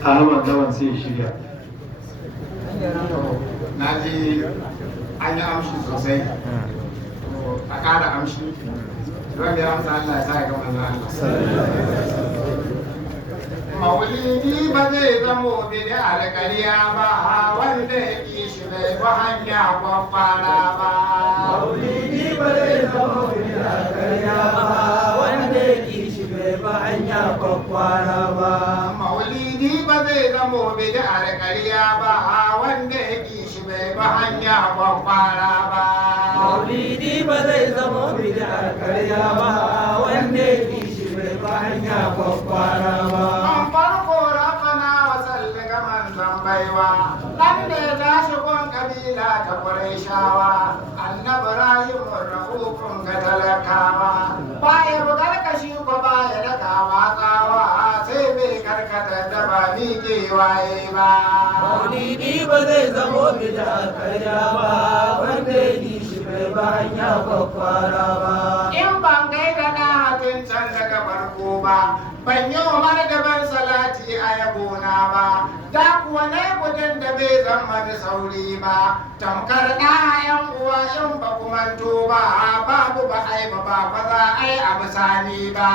Ahmad Lawan sai shirya. Na ji an yi amshi sosai, a ƙara amshi, don ya amsa Allah ya sa ga manzon Allah. Maulidi ba zai zamo bidi alƙarya ba, wanda ya ƙi shi bai ba hanya kwakwara ba. Maulidi ba zai zamo bidi alƙarya ba, wanda ya ƙi shi bai ba hanya kwakwara ba. Maulidi ba zai zamo bidi alƙarya ba, wanda ya ƙi shi bai ba hanya kwakwara ba. Maulidi ba zai zamo bidi alƙarya ba, wanda ya ƙi shi bai ba hanya kwakwara ba. baiwa dan da ya tashi kun kabila ta Qurayshawa annabi Ibrahim rahukun ga talakawa baya bugar kashi ko baya daga watsawa sai bai karkata da ba miƙe waye ba. Maulidi ba zai zamo bid'a karya ba wanda ya yi shi bai ba hanya kwakwara ba. In ban gaida da hatun can daga farko ba ban yi umar da ban salati a yabona ba da kuwa na gudun da bai zama da sauri ba tamkar na yan uwa in ba kumanto ba babu ba ai ba ba za ai a misali ba.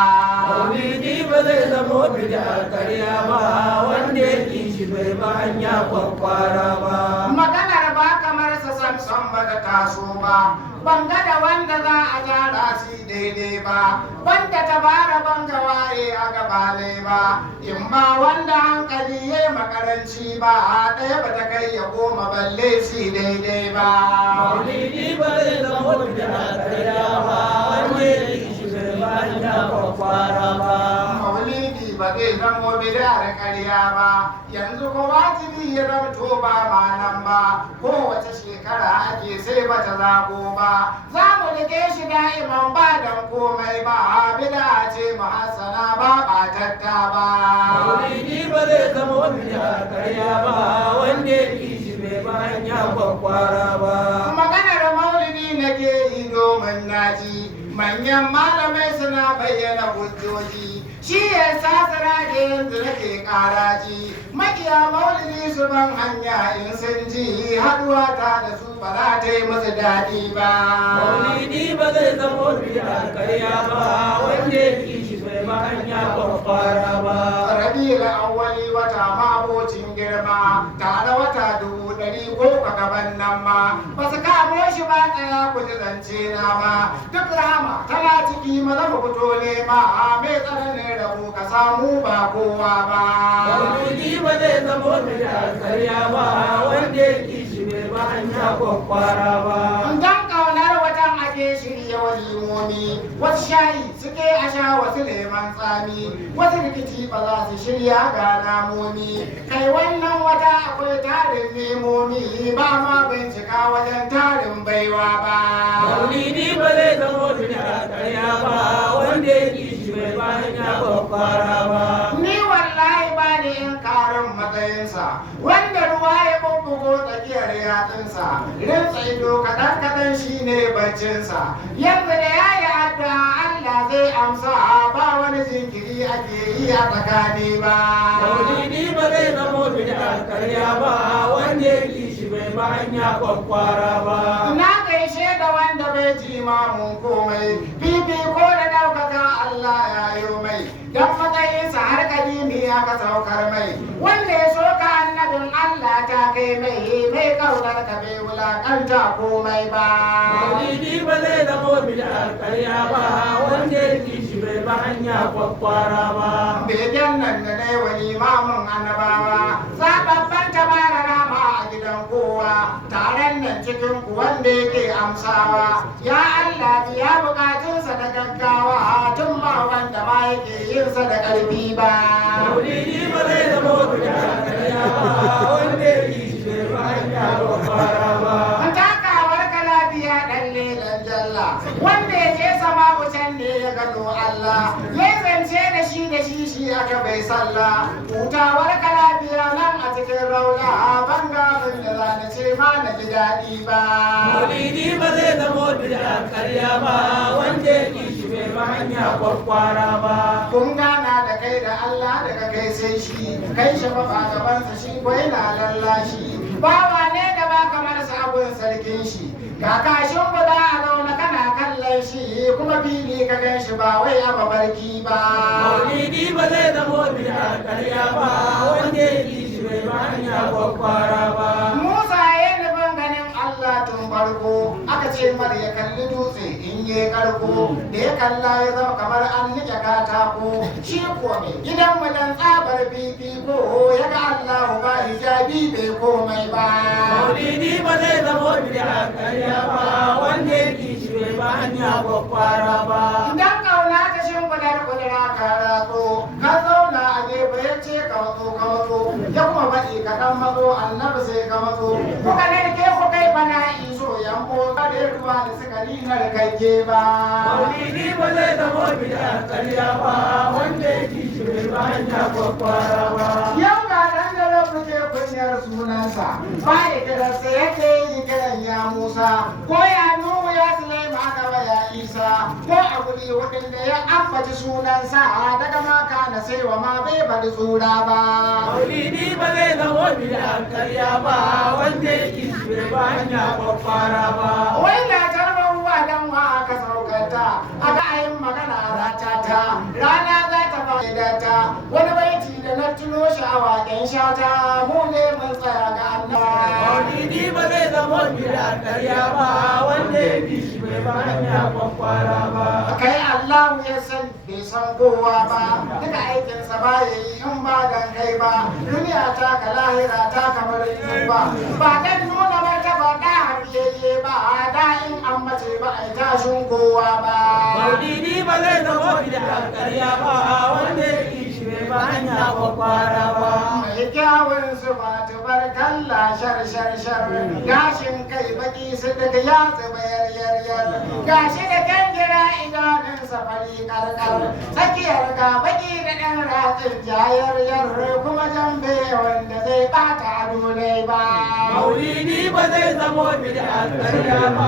Maulidi ba zai zamo bid'a karya ba wanda ya yi shi bai ba hanya kwakwara ba. Maganar ba kamar sa samson ba da taso ba ban ga da wanda za a gyara shi daidai ba wanda ta bara ban ga waye a gaba ne ba in ba wanda hankali ya makaranci ba ɗaya ba ta kai ya goma balle shi daidai ba. Maulidi ba zai zamo bid'a karya ba wanda ya yi shi bai ba hanya kwakwara ba. Maulidi ba zai zamo bid'ar ƙarya ba yanzu ko wajibi ya zamto ba ma nan ba kowace shekara ake sai bata zago ba za mu rike shi da'iman ba dan komai ba bid'a ce muhassana ba ɓatatta ba. Maulidi ba zai zamo bid'a karya ba wanda ya yi shi bai ba hanya kwakwara ba. Maganar maulidi nake yi domin naji manyan malamai suna bayyana hujjoji shi ya sa sirage yanzu nake karaji makiya maulidi su ban hanya in sun ji haduwa ta da su ba za ta yi musu daɗi ba. Maulidi ba zai zamo bid'a karya ba wanda ya yi shi bai ba hanya kwakwara ba. Rabi'ul awwali wata mabocin girma tare wata 100 ko ka gaban nan ma ba su kamo shi ba tsaya ku ji zance na ma duk rahama tana ciki maza mu fito ne ma mai tsananin rabu ka samu ba kowa ba. Maulidi ba zai zamo bid'a karya ba wanda ya yi shi bai ba hanya kwakwara ba. Dan kaunar watan ake shirya walimomi wasu shayi suke a sha wasu leman tsami wasu rikici ba za su shirya ga namomi kai wannan wata akwai tarin nemomi ba ma bincika wajen tarin baiwa ba. Maulidi ba zai zamo bid'a karya ba wanda ya yi shi bai ba hanya kwakwara ba. Ni wallahi ba ni in karin matsayinsa wanda ruwa ya bubbugo tsakiyar yatsunsa rinsa ido kaɗan kaɗan shine baccinsa yanzu da ya yi adda Allah zai amsa ba wani jinkiri ake yi a tsakani ba. Maulidi ba zai zamo bid'a karya ba wanda ya yi shi bai ba hanya kwakwara ba. Na gaishe da wanda bai ji mamun komai bibi ko da ɗaukaka Allah ya yi mai don matsayinsa har kadimi aka saukar mai wanda ya so ka annabin Allah ta kai mai kaunar ka bai wulakanta komai ba. Maulidi ba zai zamo bid'a karya ba wanda ya yi shi bai ba hanya kwakwara ba. Begen nan da dai wani mamun annabawa zababban tabara rama a gidan kowa taron nan cikin ku wanda yake amsawa ya Allah biya bukatunsa da gaggawa tun ma wanda ma yake yin sa da ƙarfi ba. Maulidi ba zai zamo bid'a karya ba wanda ya yi shi bai ba hanya kwakwara ba. Takawar ka lafiya ɗan lelan jalla wanda ya je sama wucen ne ya gano Allah ya zance da shi aka bai sallah hutawar ka lafiya nan a cikin rauna ban ga abin da za na ce ma na ji daɗi ba. Maulidi ba zai zamo bid'a karya ba hanya kwakwara ba. kun gana da kai da Allah daga kai sai shi kai shi ba gabansa shi ko yana lallashi bawa ne da ba kamar sa abun sarkin shi ga kashin guda a zauna kana kallon shi kuma fili ka gan shi ba wai a mafarki ba Maulidi ba zai zamo bid'a ƙarya ba wanda ya yi shi bai ba hanya kwakwara ba. Musa ya nufin ganin Allah tun farko aka ce mar ya kalli dutse in yi karko da ya kalla ya zama kamar an nike katako shi ko ne gidan mu dan tsabar fifiko ya ga Allah ba hijabi bai komai ba Maulidi ba zai zamo bid'a ƙarya ba wanda ya yi shi bai ba hanya kwakwara ba. dan kauna ta shimfidar kudura ka ratso ka zauna a gefe ya ce ka matso ya kuma faɗi ka dan matso annabi sai ka matso kuka narke ku kai bana'i so yanko ka da ruwa da sukari na rikakke ba Maulidi ba zai zamo bid'a ƙarya ba wanda ya yi shi bai ba hanya kwakwara ba. yau ga dan da rabu ke kunyar sunansa ba da kiransa yake yi kiran ya Musa ko ya Nuhu ya Sulaiman haka ba ya Isa ko a guri wadanda ya ambaci sunansa daga maka na sai wa ma bai bari tsura ba Maulidi ba zai zamo bid'a ƙarya ba wanda ya yi shi bai ba hanya kwakwara ba. wai na tarbar ruwa dan wa aka saukata a ga ayin magana ratata rana za ta fa'idata wani baiti da na tuno shi a waken shata mu ne mun tsaya ga annabi Maulidi ba zai zamo bid'a ƙarya ba wanda ya yi shi bai ba hanya kwakwara ba. kai Allah ya san bai san kowa ba duka aikinsa ba ya yi in ba dan kai ba duniya ta ka lahira ta kamar ba ba dan nuna martaba da hafiyayye ba da in an mace ba a yi tashin kowa ba Maulidi ba zai zamo bid'a ƙarya ba wanda ya yi shi bai ba hanya kwakwara ba. mai kyawun su ba tubarkalla shar gashin kai baki su daga ya zuba yar gashi da gangira idanunsa fari karkar tsakiyar ga baki da ɗan ratsin jayar kuma jambe wanda zai bata adunai ba Maulidi ba zai zamo bid'a ƙarya ba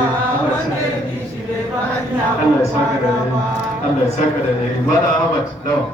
wanda ya yi shi bai ba hanya Allah ya saka kwakwara da ba. Allah ya saka da ne. Mala Ahmad, nawa.